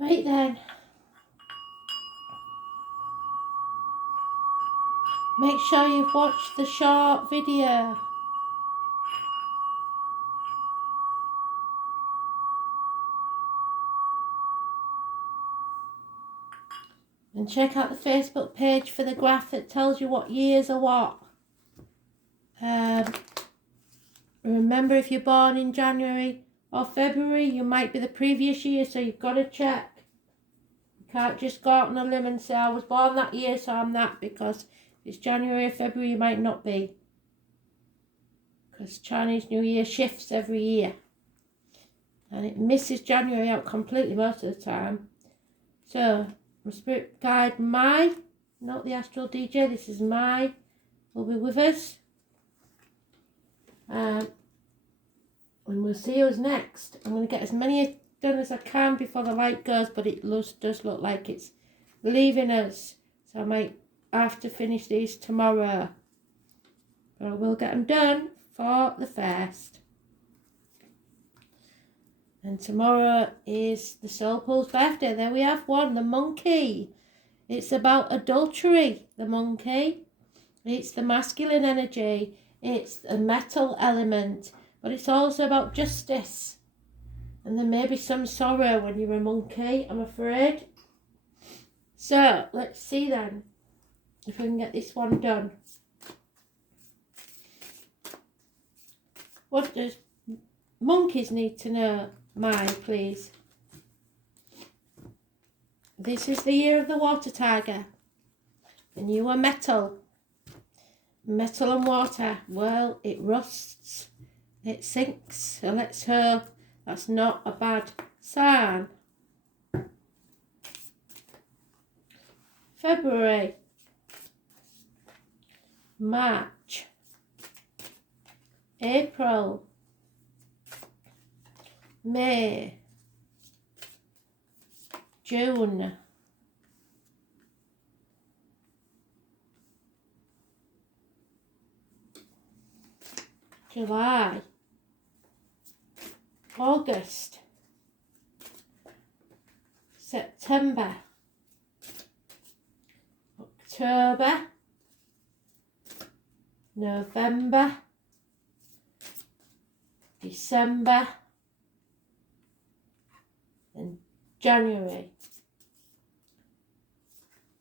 Right then. Make sure you've watched the short video. And check out the Facebook page for the graph that tells you what years are what. Remember, if you're born in January or February, you might be the previous year, so you've got to check. You can't just go out on a limb and say, I was born that year, so I'm that, because if it's January or February, you might not be. Because Chinese New Year shifts every year. And it misses January out completely most of the time. So, my spirit guide, Mai, not the Astral DJ, this is Mai, will be with us. And we'll see who's next. I'm going to get as many done as I can before the light goes, but it does look like it's leaving us. So I might have to finish these tomorrow. But I will get them done for the first. And tomorrow is the Soul Pool's birthday. There we have one, the monkey. It's about adultery, the monkey. It's the masculine energy. It's a metal element. But it's also about justice. And there may be some sorrow when you're a monkey, I'm afraid. So, let's see then if we can get this one done. What does monkeys need to know? Mai, please. This is the year of the water tiger. And you are metal. Metal and water. Well, it rusts. It sinks. So let's hope that's not a bad sign. February. March. April. May, June, July, August, September, October, November, December, and January.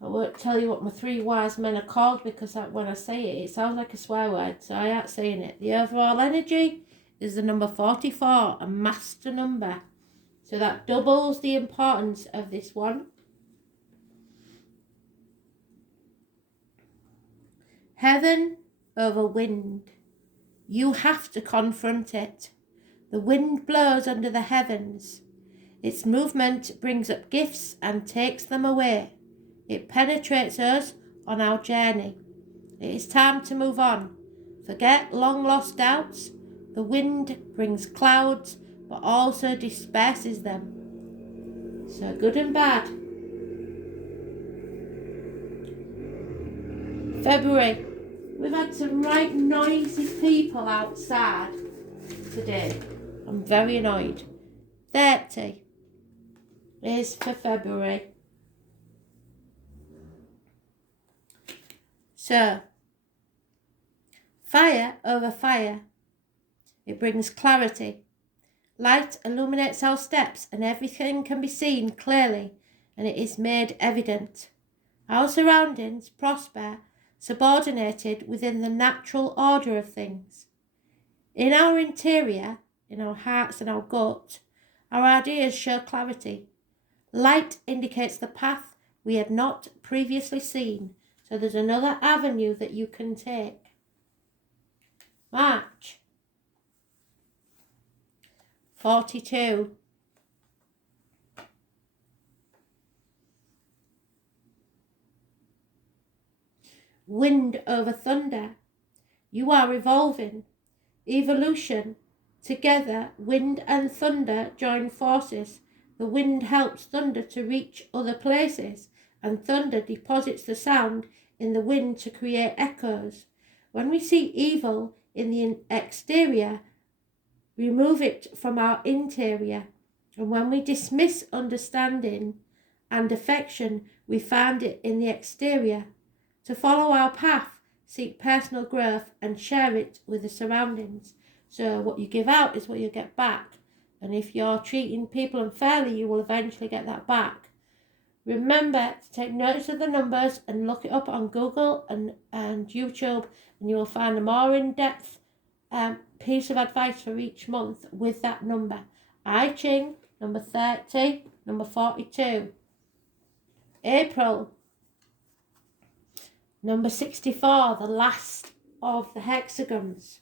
I won't tell you what my three wise men are called, because when I say it, it sounds like a swear word, so I ain't saying it. The overall energy is the number 44, a master number. So that doubles the importance of this one. Heaven over wind. You have to confront it. The wind blows under the heavens. Its movement brings up gifts and takes them away. It penetrates us on our journey. It is time to move on. Forget long-lost doubts. The wind brings clouds, but also disperses them. So good and bad. February. We've had some right noisy people outside today. I'm very annoyed. 30 is for February. So, fire over fire. It brings clarity. Light illuminates our steps and everything can be seen clearly, and it is made evident. Our surroundings prosper, subordinated within the natural order of things. In our interior, in our hearts and our gut, our ideas show clarity. Light indicates the path we had not previously seen, so there's another avenue that you can take. March. 42. Wind over thunder. You are evolving. Evolution. Together, wind and thunder join forces. The wind helps thunder to reach other places, and thunder deposits the sound in the wind to create echoes. When we see evil in the exterior, remove it from our interior. And when we dismiss understanding and affection, we find it in the exterior. To follow our path, seek personal growth and share it with the surroundings. So what you give out is what you get back. And if you're treating people unfairly, you will eventually get that back. Remember to take notice of the numbers and look it up on Google and YouTube, and you will find a more in-depth piece of advice for each month with that number. I Ching, number 30, number 42. April, number 64, the last of the hexagons.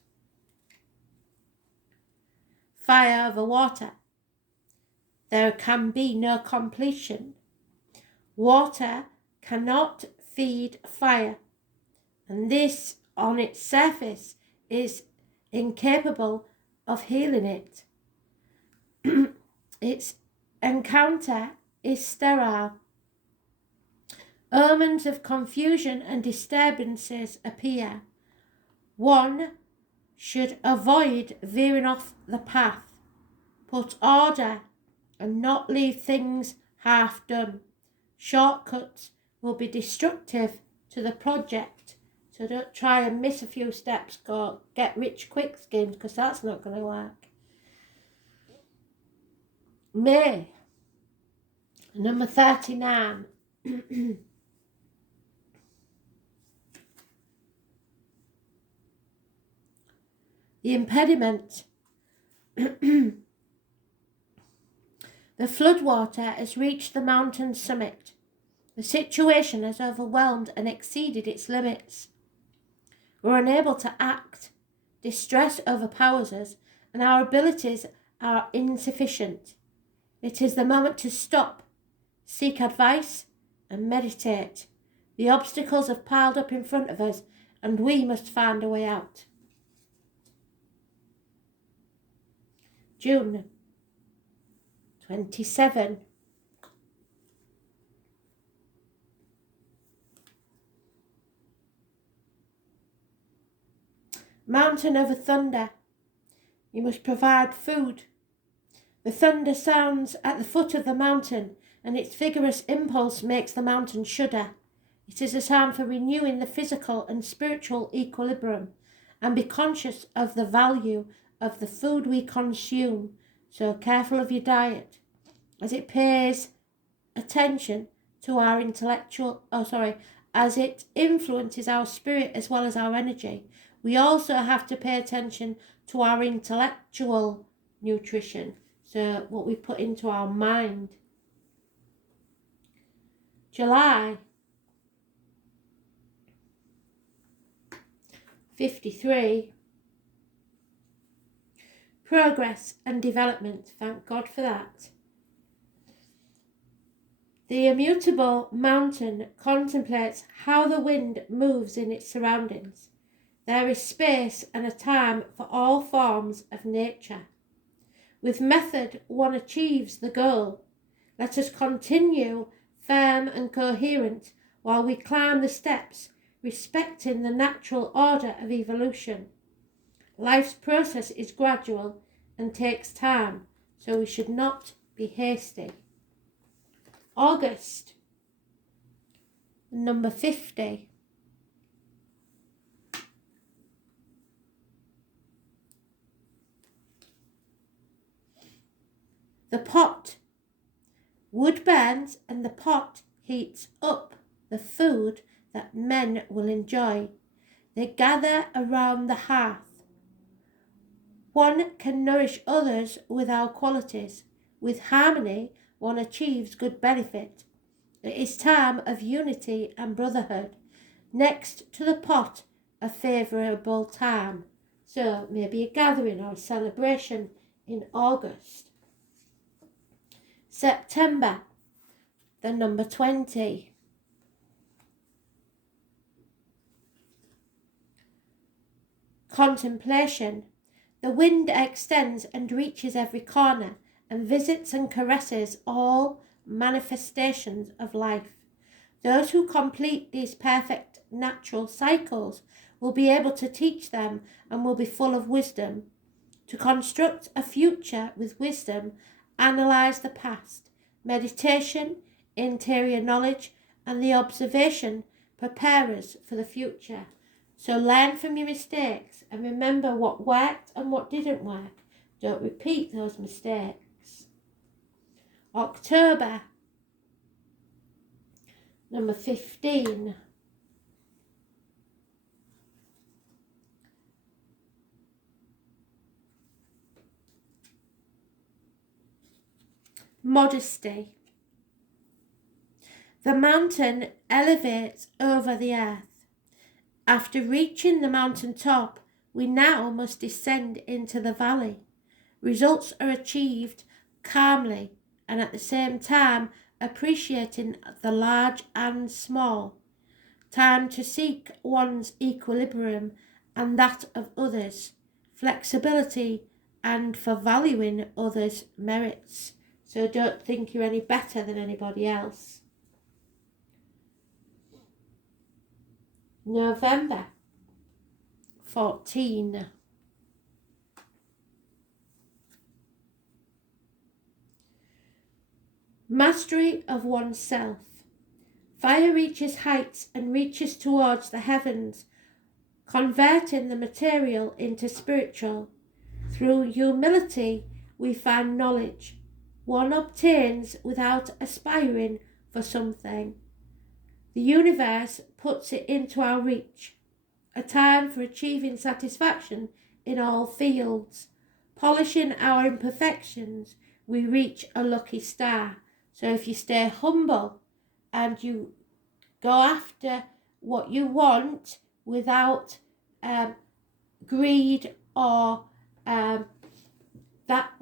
Fire over water. There can be no completion. Water cannot feed fire, and this on its surface is incapable of healing it. Its encounter is sterile. Omens of confusion and disturbances appear. One should avoid veering off the path, put order, and not leave things half done. Shortcuts will be destructive to the project, so don't try and miss a few steps, go get rich quick schemes, because that's not going to work. May, number 39. The impediment. The floodwater has reached the mountain summit. The situation has overwhelmed and exceeded its limits. We're unable to act. Distress overpowers us, and our abilities are insufficient. It is the moment to stop, seek advice, and meditate. The obstacles have piled up in front of us, and we must find a way out. June 27. Mountain over thunder. You must provide food. The thunder sounds at the foot of the mountain, and its vigorous impulse makes the mountain shudder. It is a time for renewing the physical and spiritual equilibrium, and be conscious of the value of the food we consume. So careful of your diet, as it pays attention to our as it influences our spirit as well as our energy. We also have to pay attention to our intellectual nutrition, so what we put into our mind. July 53. Progress and development. Thank God for that. The immutable mountain contemplates how the wind moves in its surroundings. There is space and a time for all forms of nature. With method, one achieves the goal. Let us continue firm and coherent while we climb the steps, respecting the natural order of evolution. Life's process is gradual and takes time, so we should not be hasty. August, number 50. The pot. Wood burns and the pot heats up the food that men will enjoy. They gather around the hearth. One can nourish others with our qualities. With harmony, one achieves good benefit. It is time of unity and brotherhood. Next to the pot, a favourable time. So maybe a gathering or a celebration in August. September, the number 20. Contemplation. The wind extends and reaches every corner and visits and caresses all manifestations of life. Those who complete these perfect natural cycles will be able to teach them and will be full of wisdom. To construct a future with wisdom analyse the past. Meditation, interior knowledge, and the observation prepare us for the future. So learn from your mistakes and remember what worked and what didn't work. Don't repeat those mistakes. October, number 15. Modesty. The mountain elevates over the earth. After reaching the mountain top, we now must descend into the valley. Results are achieved calmly and at the same time appreciating the large and small. Time to seek one's equilibrium and that of others. Flexibility and for valuing others' merits. So don't think you're any better than anybody else. November 14. Mastery of oneself. Fire reaches heights and reaches towards the heavens, converting the material into spiritual. Through humility, we find knowledge. One obtains without aspiring for something. The universe puts it into our reach. A time for achieving satisfaction in all fields. Polishing our imperfections, we reach a lucky star. So if you stay humble and you go after what you want without greed or that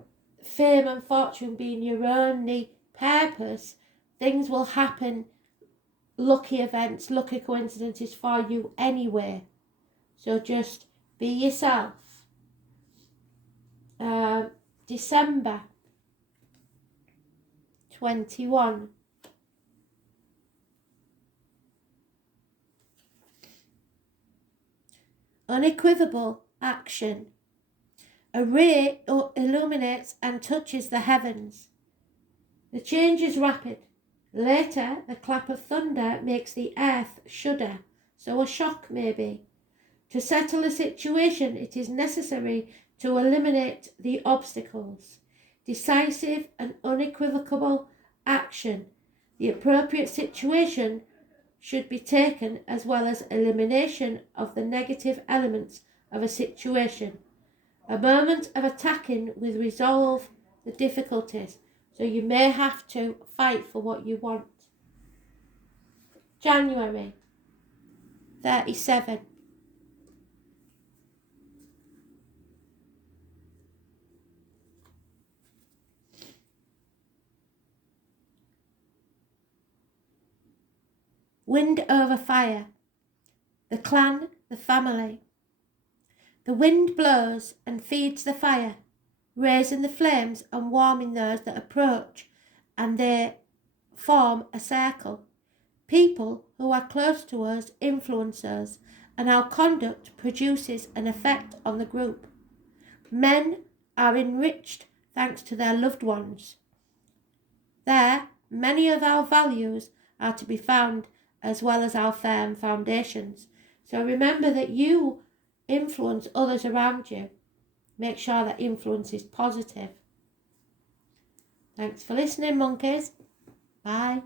fame and fortune being your only purpose, things will happen, lucky events, lucky coincidences for you anyway. So just be yourself. December 21. Unequivocal action. A ray illuminates and touches the heavens. The change is rapid. Later, the clap of thunder makes the earth shudder, so a shock may be. To settle a situation, it is necessary to eliminate the obstacles. Decisive and unequivocal action. The appropriate situation should be taken as well as elimination of the negative elements of a situation. A moment of attacking with resolve the difficulties. So you may have to fight for what you want. January 37. Wind over fire. The clan, the family. The wind blows and feeds the fire, raising the flames and warming those that approach, and they form a circle. People who are close to us influence us, and our conduct produces an effect on the group. Men are enriched thanks to their loved ones. There, many of our values are to be found, as well as our firm foundations. So remember that you influence others around you. Make sure that influence is positive. Thanks for listening, monkeys. Bye.